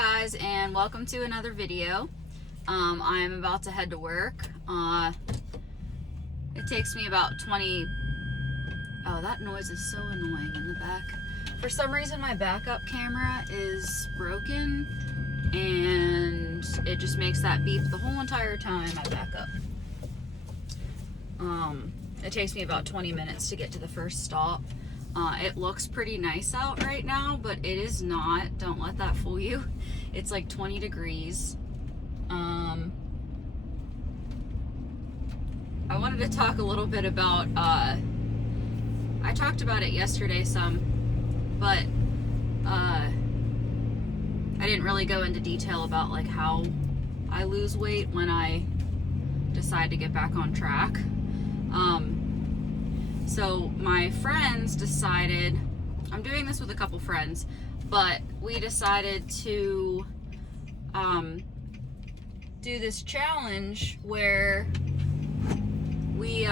guys, and welcome to another video. I am about to head to work. It takes me about 20... Oh, that noise is so annoying in the back. For some reason my backup camera is broken and it just makes that beep the whole entire time I back up. It takes me about 20 minutes to get to the first stop. It looks pretty nice out right now, but it is not. Don't let that fool you. It's like 20 degrees. I wanted to talk a little bit about, I talked about it yesterday some, but I didn't really go into detail about like how I lose weight when I decide to get back on track. So my friends decided, I'm doing this with a couple friends, but we decided to do this challenge where we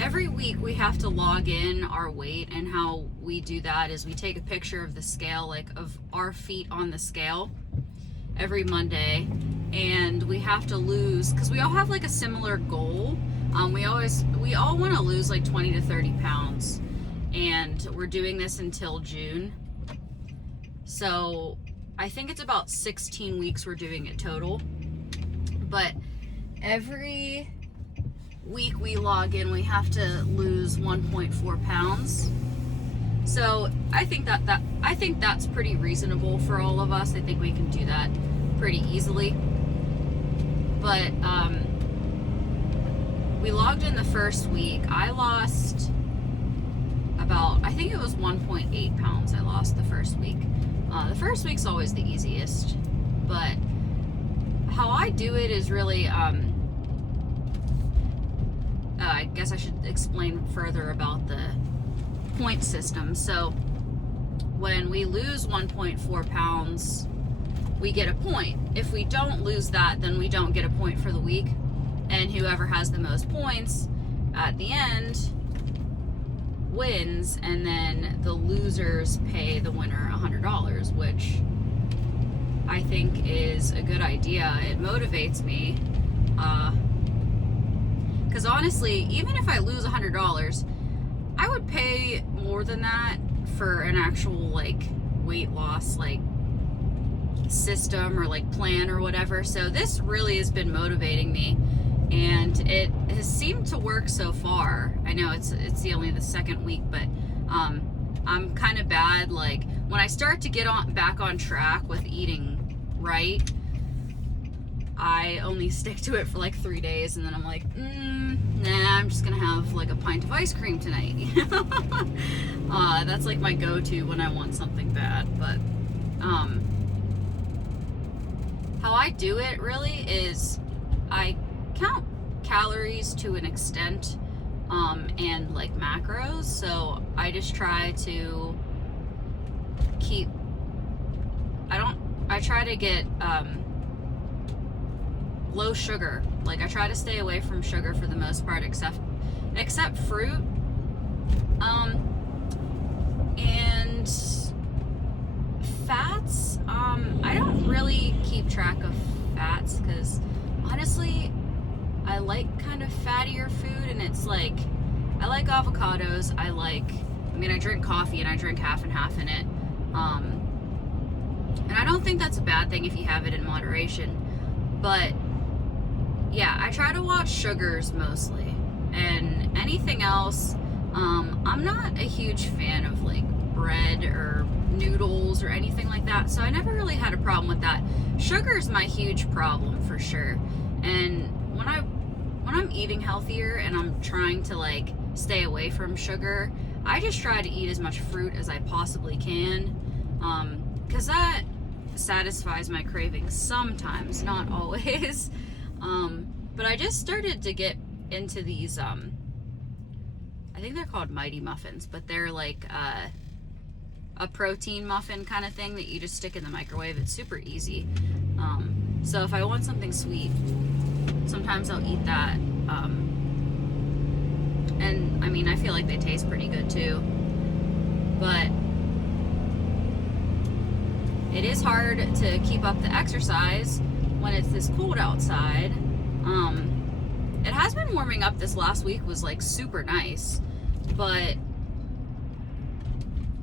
every week we have to log in our weight, and how we do that is we take a picture of the scale, like of our feet on the scale every Monday, and we have to lose, because we all have like a similar goal. We all want to lose like 20 to 30 pounds, and we're doing this until June. So I think it's about 16 weeks we're doing it total. But every week we log in, we have to lose 1.4 pounds. So I think that's pretty reasonable for all of us. I think we can do that pretty easily. But we logged in the first week. I lost about, I think it was 1.8 pounds I lost the first week. The first week's always the easiest, but how I do it is really, I guess I should explain further about the point system. So when we lose 1.4 pounds, we get a point. If we don't lose that, then we don't get a point for the week. And whoever has the most points at the end wins, and then the losers pay the winner $100, which I think is a good idea. It motivates me, because honestly, even if I lose $100, I would pay more than that for an actual like weight loss like system or like plan or whatever. So this really has been motivating me, and it has seemed to work so far. I know it's only the second week, but I'm kind of bad. Like when I start to get back on track with eating right, I only stick to it for like 3 days, and then I'm like, nah, I'm just gonna have like a pint of ice cream tonight. That's like my go-to when I want something bad. But how I do it really is I count calories to an extent, and like macros. So I just try to keep, I try to get low sugar. Like I try to stay away from sugar for the most part, except fruit, and fats. I don't really keep track of fats, because honestly I like kind of fattier food, and it's like I like avocados, I drink coffee and I drink half and half in it, and I don't think that's a bad thing if you have it in moderation. But yeah, I try to watch sugars mostly, and anything else, I'm not a huge fan of like bread or noodles or anything like that, so I never really had a problem with that. Sugar is my huge problem for sure, and when I'm eating healthier and I'm trying to like stay away from sugar, I just try to eat as much fruit as I possibly can, because that satisfies my cravings sometimes, not always. But I just started to get into these, I think they're called Mighty Muffins, but they're like a protein muffin kind of thing that you just stick in the microwave. It's super easy. So if I want something sweet, sometimes I'll eat that. And I mean, I feel like they taste pretty good too. But it is hard to keep up the exercise when it's this cold outside. It has been warming up. This last week was like super nice, but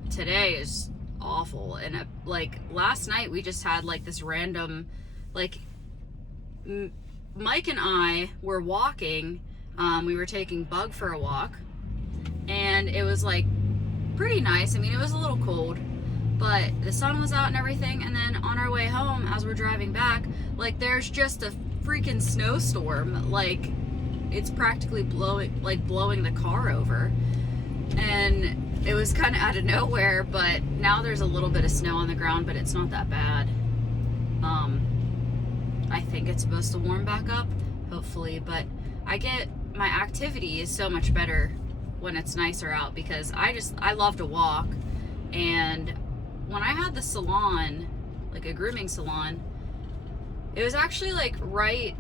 today is awful. And like last night we just had like this random, like Mike and I were walking. We were taking Bug for a walk, and it was like pretty nice. I mean, it was a little cold, but the sun was out and everything. And then on our way home, as we're driving back, like there's just a freaking snowstorm. Like it's practically blowing the car over. And it was kind of out of nowhere, but now there's a little bit of snow on the ground, but it's not that bad. I think it's supposed to warm back up, hopefully, but my activity is so much better when it's nicer out, because I love to walk. And when I had the salon, like a grooming salon, it was actually like right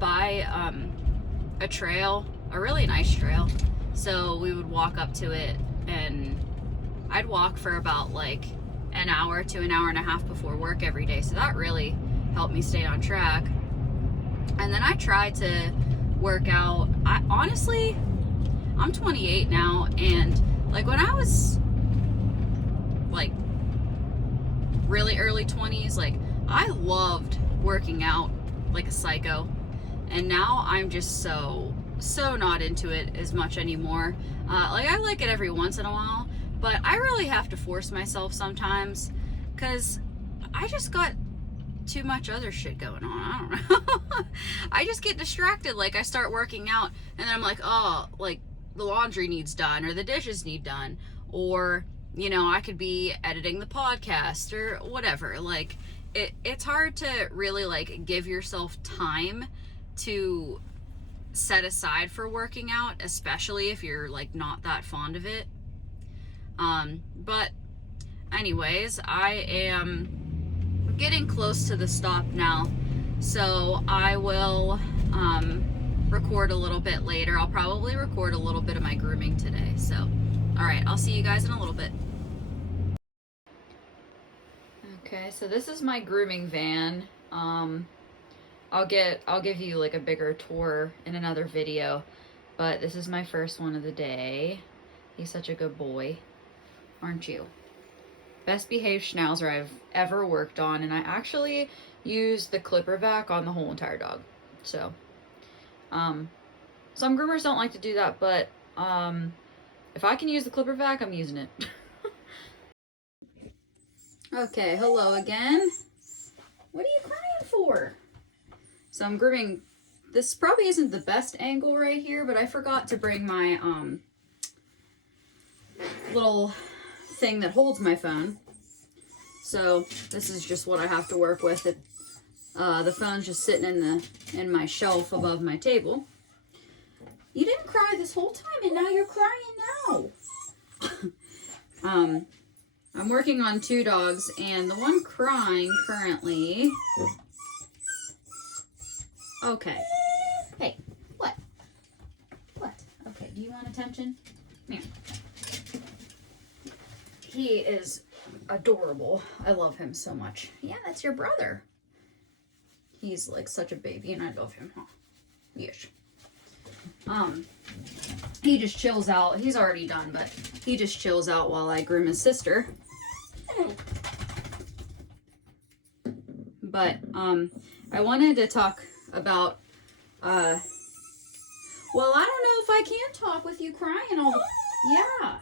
by a trail, a really nice trail. So we would walk up to it, and I'd walk for about like an hour to an hour and a half before work every day. So that really helped me stay on track. And then I try to work out. Honestly, I'm 28 now, and like when I was like really early 20s, like I loved working out like a psycho. And now I'm just so not into it as much anymore. Like I like it every once in a while, but I really have to force myself sometimes, because I just got too much other shit going on. I don't know. I just get distracted. Like I start working out, and then I'm like, oh, like the laundry needs done, or the dishes need done, or you know, I could be editing the podcast or whatever. Like it's hard to really like give yourself time to set aside for working out, especially if you're like not that fond of it. But anyways, I am getting close to the stop now, so I will record a little bit later. I'll probably record a little bit of my grooming today. So all right, I'll see you guys in a little bit. Okay, so this is my grooming van. I'll give you like a bigger tour in another video, but this is my first one of the day. He's such a good boy, aren't you? Best behaved schnauzer I've ever worked on, and I actually used the clipper vac on the whole entire dog. So, some groomers don't like to do that, but if I can use the clipper vac, I'm using it. Okay, hello again. What are you crying for? So I'm grooming. This probably isn't the best angle right here, but I forgot to bring my little thing that holds my phone. So this is just what I have to work with. The phone's just sitting in my shelf above my table. You didn't cry this whole time, and now you're crying now. I'm working on 2 dogs, and the one crying currently. Okay. Hey, what? What? Okay, do you want attention? Here. He is adorable. I love him so much. Yeah, that's your brother. He's like such a baby, and I love him, huh? Yes. He just chills out. He's already done, but he just chills out while I groom his sister. But I wanted to talk about well, I don't know if I can talk with you crying all the yeah.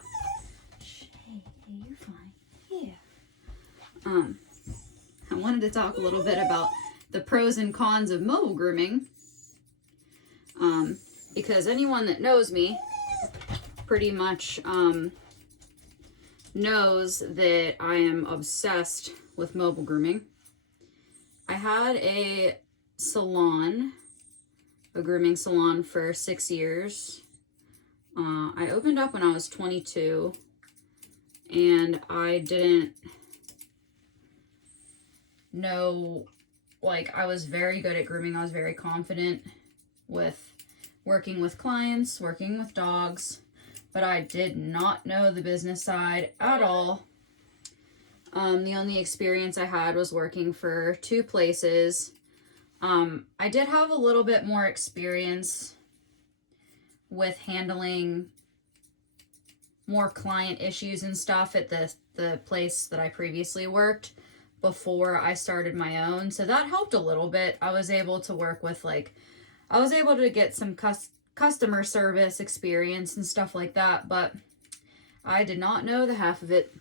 Hey, you're fine. Yeah. I wanted to talk a little bit about the pros and cons of mobile grooming. Because anyone that knows me pretty much knows that I am obsessed with mobile grooming. I had a salon, a grooming salon, for 6 years. I opened up when I was 22, and I didn't know, like, I was very good at grooming. I was very confident with working with clients, working with dogs, but I did not know the business side at all. The only experience I had was working for 2 places. I did have a little bit more experience with handling more client issues and stuff at the place that I previously worked before I started my own. So that helped a little bit. I was able to work with I was able to get some customer service experience and stuff like that, but I did not know the half of it.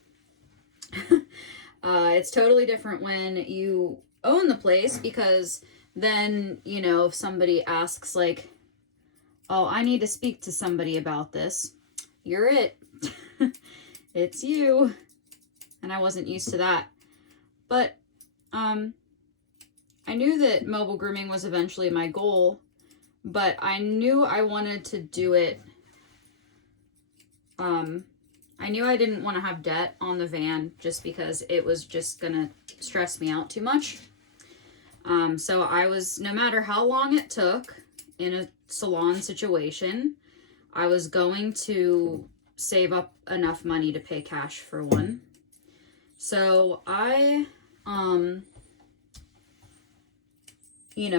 It's totally different when you own the place, because then, if somebody asks like, oh, I need to speak to somebody about this, you're it. It's you. And I wasn't used to that. But I knew that mobile grooming was eventually my goal, but I knew I wanted to do it. I knew I didn't want to have debt on the van just because it was just going to stress me out too much. So I was, no matter how long it took in a salon situation, I was going to save up enough money to pay cash for one. So I,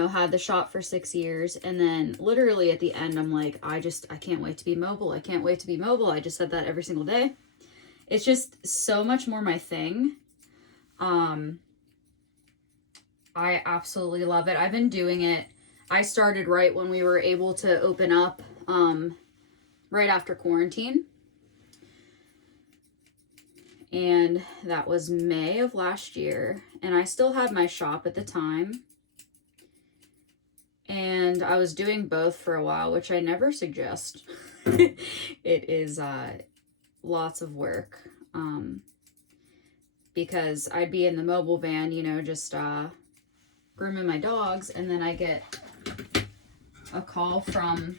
had the shop for 6 years, and then literally at the end, I'm like, I can't wait to be mobile. I can't wait to be mobile. I just said that every single day. It's just so much more my thing. I absolutely love it. I've been doing it. I started right when we were able to open up, right after quarantine. And that was May of last year. And I still had my shop at the time. And I was doing both for a while, which I never suggest. It is lots of work. Because I'd be in the mobile van, just grooming my dogs. And then I get a call from,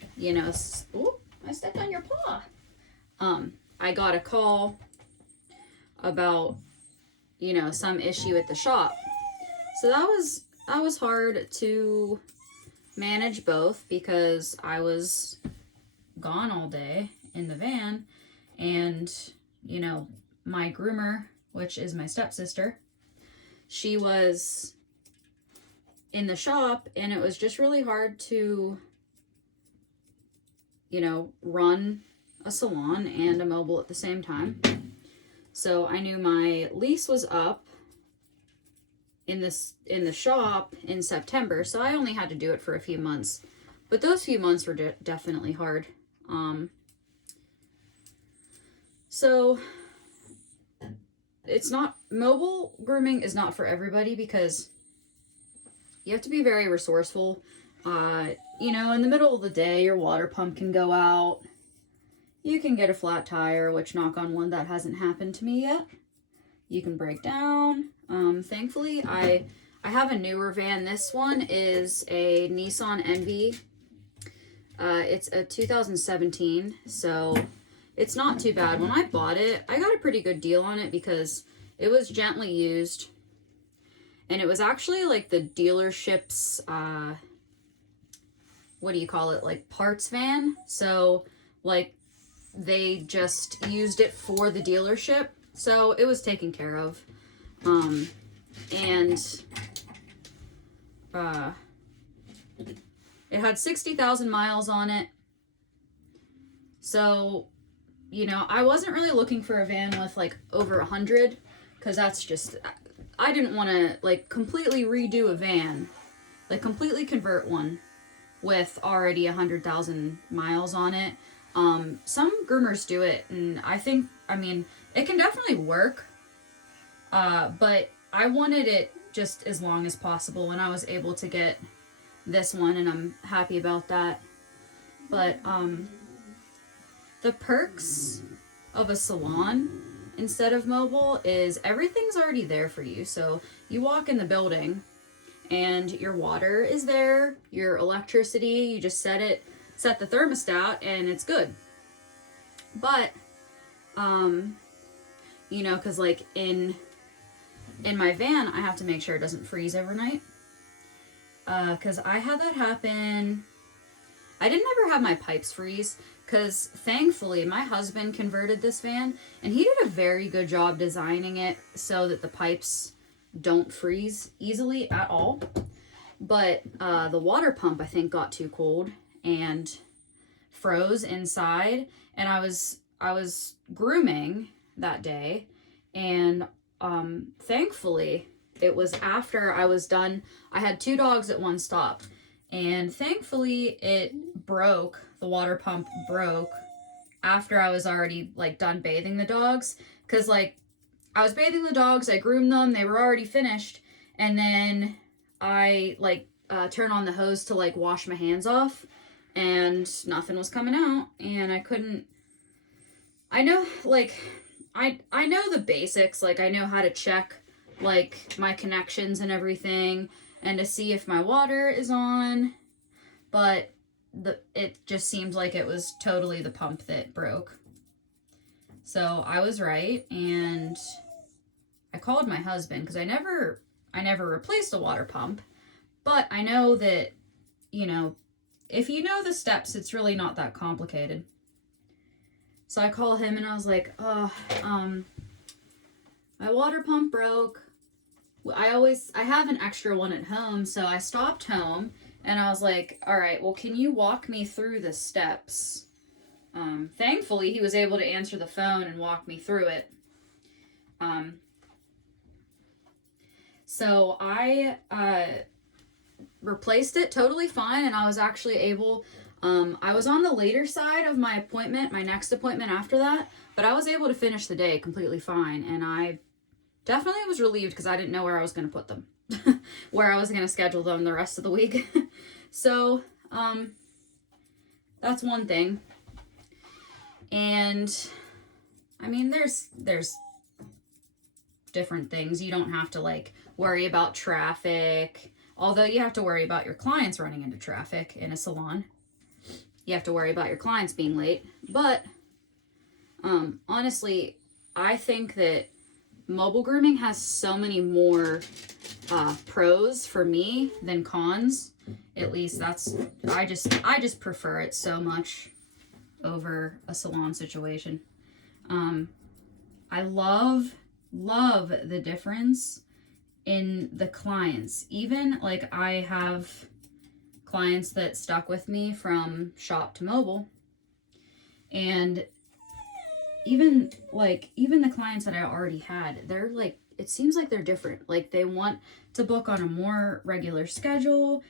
ooh, I stepped on your paw. I got a call about, some issue at the shop. So that was hard to manage both, because I was gone all day in the van, and, my groomer, which is my stepsister, she was in the shop, and it was just really hard to, run a salon and a mobile at the same time. So I knew my lease was up in the shop in September, so I only had to do it for a few months. But those few months were definitely hard. So mobile grooming is not for everybody, because you have to be very resourceful. In the middle of the day, your water pump can go out. You can get a flat tire, which, knock on wood, that hasn't happened to me yet. You can break down. Thankfully, I have a newer van. This one is a Nissan Envy. It's a 2017, so it's not too bad. When I bought it, I got a pretty good deal on it because it was gently used. And it was actually like the dealership's, parts van. So, they just used it for the dealership. So it was taken care of. It had 60,000 miles on it. So, I wasn't really looking for a van with over 100, because that's just, I didn't want to completely redo a van, completely convert one with already 100,000 miles on it. Some groomers do it, and it can definitely work. But I wanted it just as long as possible, and I was able to get this one, and I'm happy about that. But, the perks of a salon instead of mobile is everything's already there for you. So you walk in the building and your water is there, your electricity, you just set the thermostat, and it's good. But, because in my van, I have to make sure it doesn't freeze overnight. Because I had that happen I didn't ever have my pipes freeze because thankfully my husband converted this van and he did a very good job designing it so that the pipes don't freeze easily at all. But the water pump, I think, got too cold and froze inside. And I was grooming that day, and thankfully it was after I was done. I had 2 dogs at one stop, and thankfully it broke. The water pump broke after I was already like done bathing the dogs, because like I was bathing the dogs, I groomed them, they were already finished, and then I like turn on the hose to like wash my hands off, and nothing was coming out, and I couldn't. I know like I know the basics, like I know how to check like my connections and everything, and to see if my water is on, but it just seemed like it was totally the pump that broke. So I was right, and I called my husband because I never replaced a water pump, but I know that, you know, if you know the steps, it's really not that complicated. So I call him and I was like, my water pump broke. I have an extra one at home, so I stopped home and I was like, all right, well, can you walk me through the steps? Thankfully, he was able to answer the phone and walk me through it. So I replaced it totally fine, and I was actually able, I was on the later side of my appointment, my next appointment after that, but I was able to finish the day completely fine, and I definitely was relieved because I didn't know where I was going to put them, where I was going to schedule them the rest of the week. So, that's one thing. And I mean, there's different things. You don't have to like worry about traffic, although you have to worry about your clients running into traffic in a salon. You have to worry about your clients being late. But honestly, I think that mobile grooming has so many more pros for me than cons. At least I just prefer it so much over a salon situation. I love the difference in the clients. Even like I have clients that stuck with me from shop to mobile, and even the clients that I already had, they're like, it seems like they're different. Like they want to book on a more regular schedule.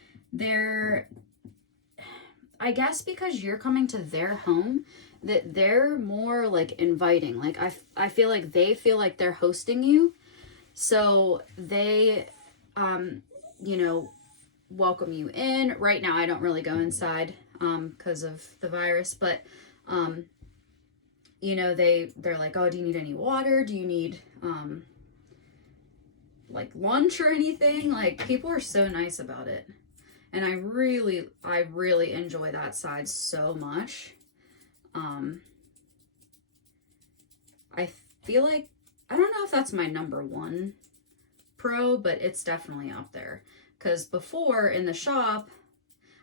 I guess because you're coming to their home, that they're more like inviting. Like I feel like they feel like they're hosting you. So they, you know, welcome you in. Right now, I don't really go inside because of the virus, but, you know, they're like, oh, do you need any water? Do you need like lunch or anything? Like people are so nice about it. And I really enjoy that side so much. I feel like, I don't know if that's my number one pro, but it's definitely up there. Because before in the shop,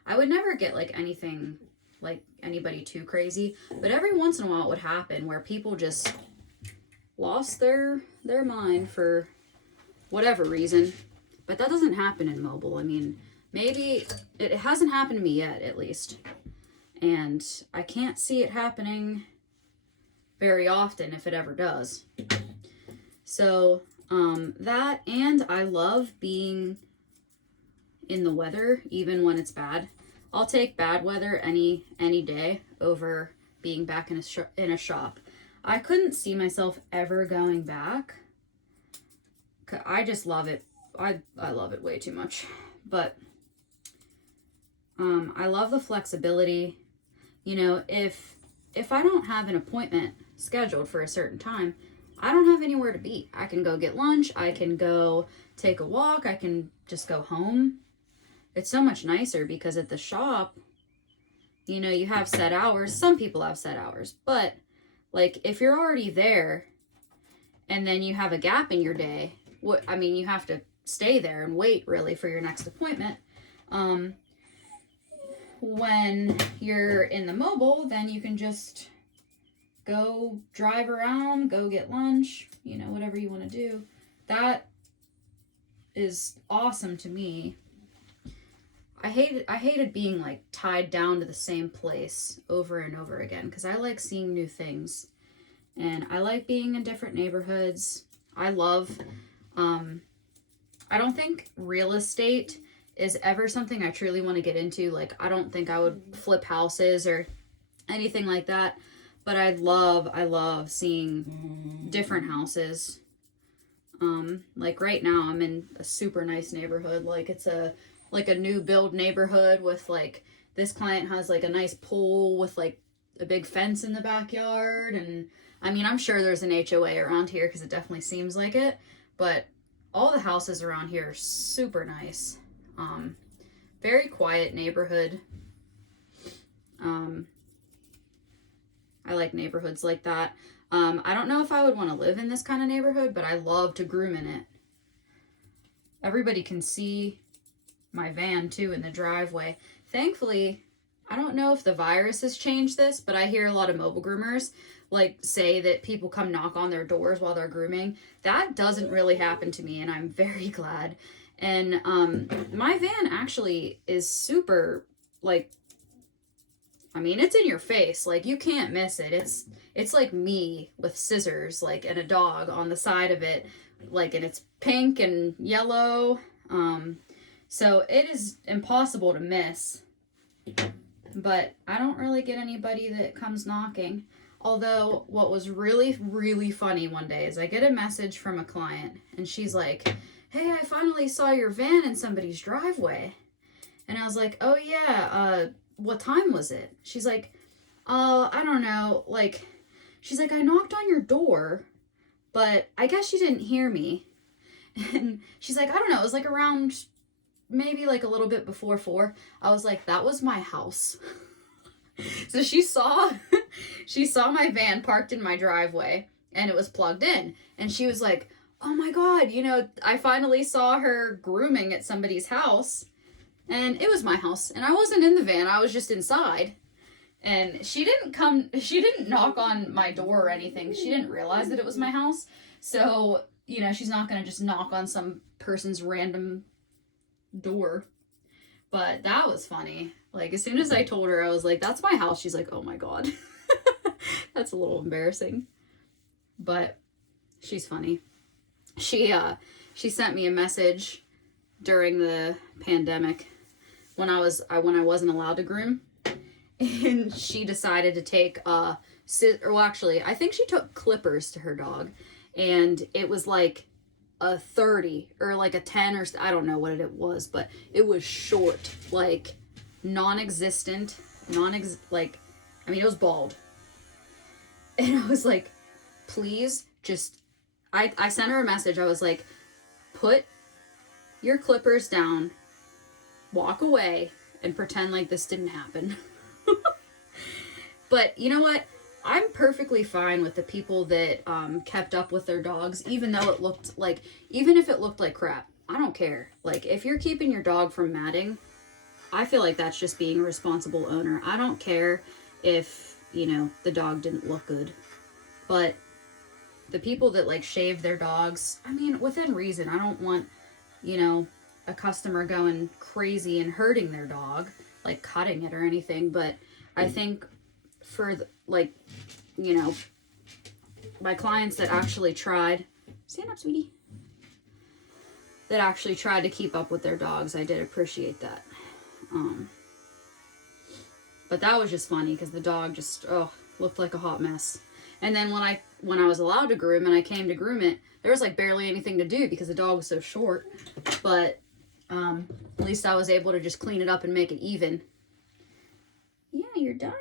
I would never get like anything like anybody too crazy, but every once in a while it would happen where people just lost their mind for whatever reason. But that doesn't happen in mobile. I mean, maybe it hasn't happened to me yet, at least. And I can't see it happening very often if it ever does. So, that, and I love being in the weather, even when it's bad. I'll take bad weather any day over being back in a shop. I couldn't see myself ever going back. I just love it. I love it way too much. But I love the flexibility. You know, if I don't have an appointment scheduled for a certain time, I don't have anywhere to be. I can go get lunch. I can go take a walk. I can just go home. It's so much nicer because at the shop, you know, you have set hours. Some people have set hours, but like if you're already there and then you have a gap in your day, you have to stay there and wait really for your next appointment. when you're in the mobile, then you can just go drive around, go get lunch, you know, whatever you want to do. That is awesome to me. I hated being like tied down to the same place over and over again, because I like seeing new things and I like being in different neighborhoods. I love, I don't think real estate is ever something I truly want to get into. Like, I don't think I would flip houses or anything like that, but I love seeing different houses. Like right now I'm in a super nice neighborhood. Like it's a new build neighborhood with like, this client has like a nice pool with like a big fence in the backyard. And I mean, I'm sure there's an HOA around here because it definitely seems like it, but all the houses around here are super nice. Very quiet neighborhood. I like neighborhoods like that. I don't know if I would want to live in this kind of neighborhood, but I love to groom in it. Everybody can see my van too in the driveway. Thankfully, I don't know if the virus has changed this, but I hear a lot of mobile groomers like say that people come knock on their doors while they're grooming. That doesn't really happen to me, and I'm very glad. And my van actually is super, like, I mean, it's in your face. Like, you can't miss it. It's like me with scissors, like, and a dog on the side of it, like, and it's pink and yellow. So it is impossible to miss. But I don't really get anybody that comes knocking. Although what was really, really funny one day is I get a message from a client and she's like, "Hey, I finally saw your van in somebody's driveway." And I was like, "Oh yeah, what time was it?" She's like, I don't know. Like, she's like, "I knocked on your door, but I guess you didn't hear me." And she's like, "I don't know. It was like around maybe like a little bit before 4. I was like, "That was my house." So she saw my van parked in my driveway and it was plugged in. And she was like, "Oh my God, you know, I finally saw her grooming at somebody's house." And it was my house. And I wasn't in the van. I was just inside. And she didn't knock on my door or anything. She didn't realize that it was my house. So, you know, she's not going to just knock on some person's random door. But that was funny. Like, as soon as I told her, I was like, "That's my house." She's like, "Oh my God." That's a little embarrassing. But she's funny. She sent me a message during the pandemic when I wasn't allowed to groom. And she decided to take actually, I think she took clippers to her dog, and it was like a 30 or like a 10 or I don't know what it was, but it was short, like non-existent, like, I mean, it was bald. And I was like, "Please just," I sent her a message. I was like, "Put your clippers down, walk away, and pretend like this didn't happen." But you know what? I'm perfectly fine with the people that kept up with their dogs, even if it looked like crap. I don't care. Like, if you're keeping your dog from matting, I feel like that's just being a responsible owner. I don't care if, you know, the dog didn't look good. But the people that like shave their dogs, I mean, within reason. I don't want, you know, a customer going crazy and hurting their dog, like cutting it or anything. But I think for like, you know, my clients that actually tried, stand up, sweetie, that actually tried to keep up with their dogs, I did appreciate that. But that was just funny because the dog just looked like a hot mess. And then when I was allowed to groom and I came to groom it, there was like barely anything to do because the dog was so short. But at least I was able to just clean it up and make it even. Yeah, you're done.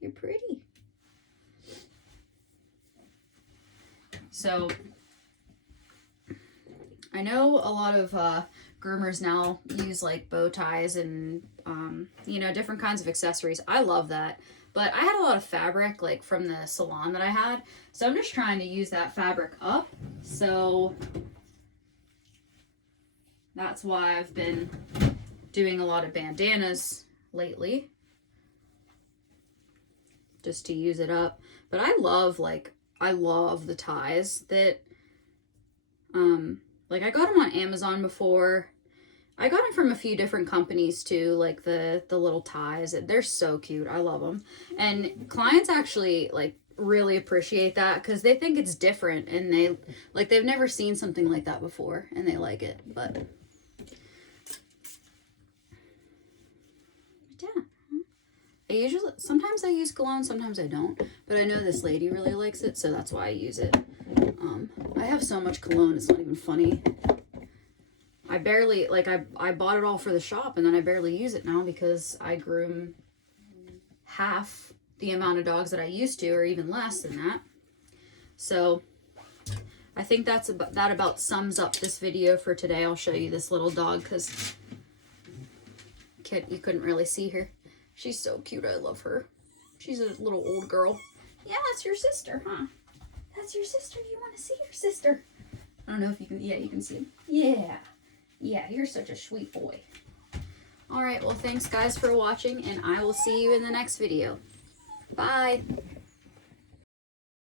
You're pretty. So I know a lot of groomers now use like bow ties and you know, different kinds of accessories. I love that. But I had a lot of fabric like from the salon that I had. So I'm just trying to use that fabric up. So that's why I've been doing a lot of bandanas lately. just to use it up. But I love, like, I love the ties that, like, I got them on Amazon before. I got them from a few different companies too, like the little ties. They're so cute. I love them. And clients actually, like, really appreciate that because they think it's different, and they've never seen something like that before, and they like it. But yeah, sometimes I use cologne, sometimes I don't, but I know this lady really likes it, so that's why I use it. I have so much cologne, it's not even funny. I barely, like, I bought it all for the shop, and then I barely use it now because I groom half the amount of dogs that I used to, or even less than that. So I think that about sums up this video for today. I'll show you this little dog because you couldn't really see her. She's so cute. I love her. She's a little old girl. Yeah, that's your sister, huh? That's your sister. You want to see your sister? I don't know if you can. Yeah, you can see him. Yeah. Yeah, you're such a sweet boy. All right, well, thanks, guys, for watching, and I will see you in the next video. Bye.